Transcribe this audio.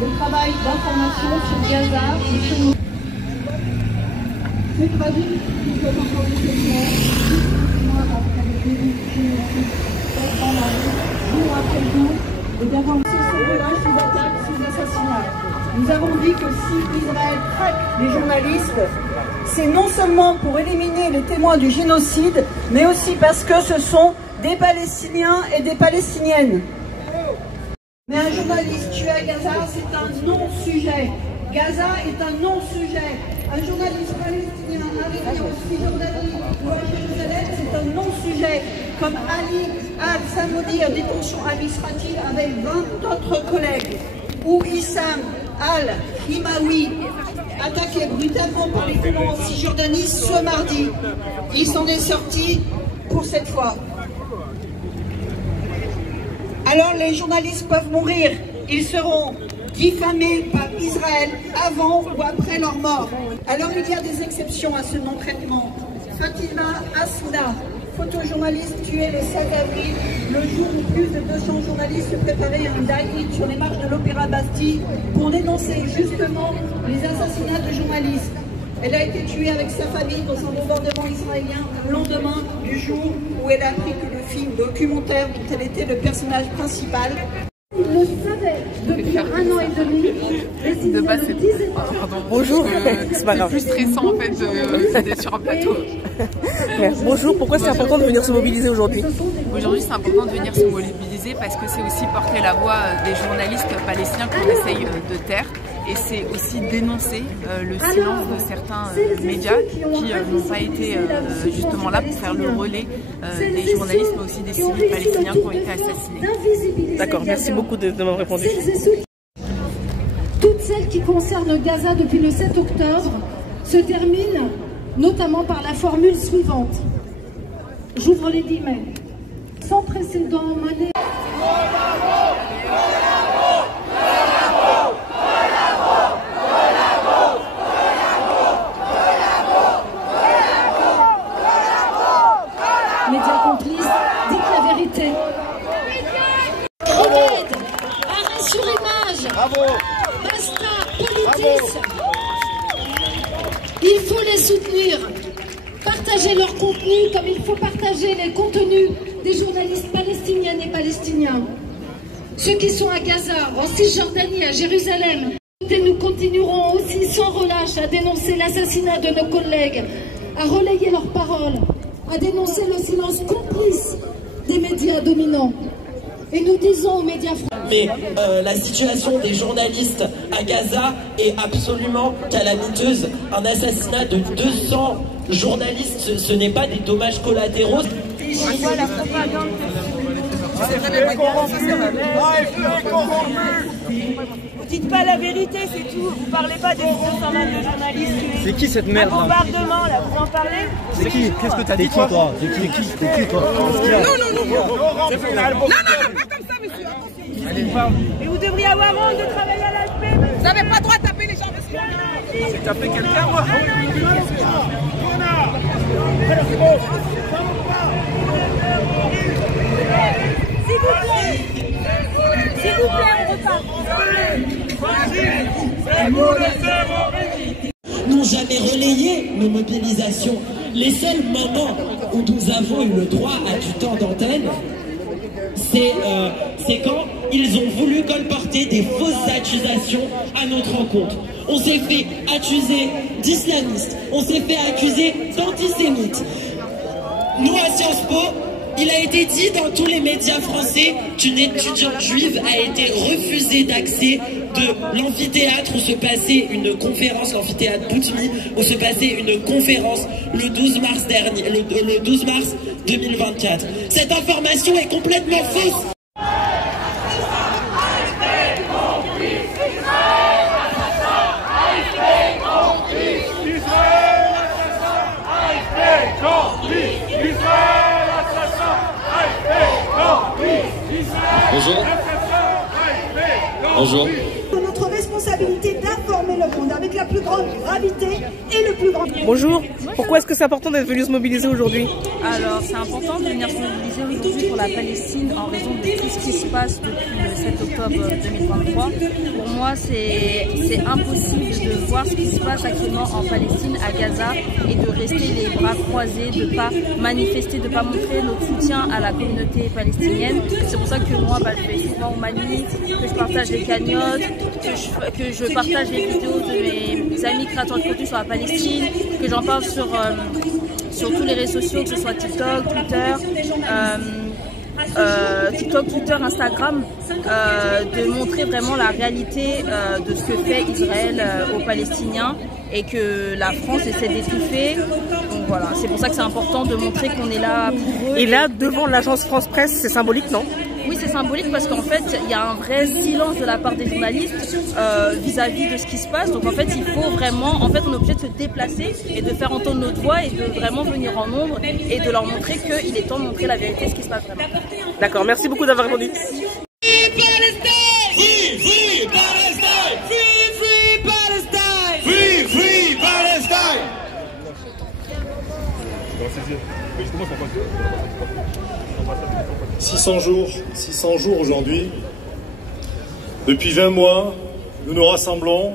le travail d'information sur Gaza et sur nos... C'est tragique, il faut encore une témoin, après le début du génocide, dans la rue, jour après jour, et d'avoir ces soldats sous attaque, sous assassinat. Nous avons dit que si Israël traque les journalistes, c'est non seulement pour éliminer les témoins du génocide, mais aussi parce que ce sont des Palestiniens et des Palestiniennes. Mais un journaliste tué à Gaza, c'est un non-sujet. Gaza est un non-sujet. Un journaliste palestinien arrêté en Cisjordanie ou à Jérusalem, c'est un non-sujet. Comme Ali al-Samoudi en détention administrative avec 20 autres collègues. Ou Issam al-Himawi, attaqué brutalement par les colons en Cisjordanie ce mardi. Ils s'en est sortis pour cette fois. Alors les journalistes peuvent mourir. Ils seront diffamés par Israël avant ou après leur mort. Alors il y a des exceptions à ce non-traitement. Fatima Asna, photojournaliste tuée le 7 avril, le jour où plus de 200 journalistes se préparaient à un die-in sur les marches de l'Opéra Bastille pour dénoncer justement les assassinats de journalistes. Elle a été tuée avec sa famille dans un bombardement israélien le lendemain du jour où elle a appris que le film documentaire dont elle était le personnage principal. Il le savait depuis 1 an et demi. De base, c'est... Pardon. Bonjour. C'est pas grave. C'est plus stressant en fait d'être sur un plateau. Bonjour, pourquoi c'est important de venir se mobiliser aujourd'hui? Aujourd'hui, c'est important de venir se mobiliser parce que c'est aussi porter la voix des journalistes palestiniens qu'on essaye de taire. Et c'est aussi dénoncer le silence de certains médias qui n'ont pas été justement là pour faire le relais des journalistes, mais aussi des civils palestiniens qui ont été assassinés. D'accord, merci beaucoup de m'avoir répondu. Toutes celles qui concernent Gaza depuis le 7 octobre se terminent notamment par la formule suivante. J'ouvre les guillemets. Sans précédent mené... Médias complices, dites la vérité. Remède, arrêt sur image, basta, politisme. Il faut les soutenir, partager leur contenu comme il faut partager les contenus des journalistes palestiniennes et palestiniens. Ceux qui sont à Gaza, en Cisjordanie, à Jérusalem. Et nous continuerons aussi sans relâche à dénoncer l'assassinat de nos collègues, à relayer leurs paroles, à dénoncer le silence complice des médias dominants. Et nous disons aux médias français... Mais la situation des journalistes à Gaza est absolument calamiteuse. Un assassinat de 200 journalistes, ce n'est pas des dommages collatéraux. On voit la propagande. Vous dites pas la vérité, c'est tout. Vous parlez pas des 222 journalistes. C'est qui cette merde là? Bombardement là, vous en parlez? C'est qui? Qu'est-ce que t'as dit toi? T'es qui toi? Non, pas comme ça, monsieur. Et vous devriez avoir honte de travailler à l'AFP. Vous n'avez pas le droit de taper les gens, monsieur. C'est taper quelqu'un, moi? S'il vous plaît, on repart. N'ont jamais relayé nos mobilisations. Les seuls moments où nous avons eu le droit à du temps d'antenne, c'est quand ils ont voulu colporter des fausses accusations à notre rencontre. On s'est fait accuser d'islamistes, on s'est fait accuser d'antisémites. Nous, à Sciences Po, il a été dit dans tous les médias français qu'une étudiante juive a été refusée d'accès de l'amphithéâtre où se passait une conférence, l'amphithéâtre Boutmi, où se passait une conférence le 12 mars dernier, le 12 mars 2024. Cette information est complètement fausse. Bonjour. Bonjour. Notre responsabilité d'informer transformer le monde avec la plus grande gravité et le plus grand... Bonjour, pourquoi est-ce que c'est important d'être venu se mobiliser aujourd'hui? Alors c'est important de venir se mobiliser aujourd'hui pour la Palestine en raison de tout ce qui se passe depuis le 7 octobre 2023. Pour moi c'est impossible de voir ce qui se passe actuellement en Palestine, à Gaza, et de rester les bras croisés, de ne pas manifester, de ne pas montrer notre soutien à la communauté palestinienne. C'est pour ça que moi je vais souvent au Mali, que je partage les cagnottes, que je partage les vidéos de mes amis créateurs de contenu sur la Palestine, que j'en parle sur tous les réseaux sociaux, que ce soit TikTok, Twitter, Instagram, de montrer vraiment la réalité de ce que fait Israël aux Palestiniens et que la France essaie d'étouffer. Donc voilà, c'est pour ça que c'est important de montrer qu'on est là pour eux. Et là, devant l'agence France Presse, c'est symbolique, non? Oui, c'est symbolique parce qu'en fait, il y a un vrai silence de la part des journalistes vis-à-vis de ce qui se passe. Donc en fait, il faut vraiment, on est obligé de se déplacer et de faire entendre notre voix et de vraiment venir en nombre et de leur montrer qu'il est temps de montrer la vérité, ce qui se passe vraiment. D'accord, merci beaucoup d'avoir répondu. Free, free Palestine! 600 jours aujourd'hui. Depuis 20 mois, nous nous rassemblons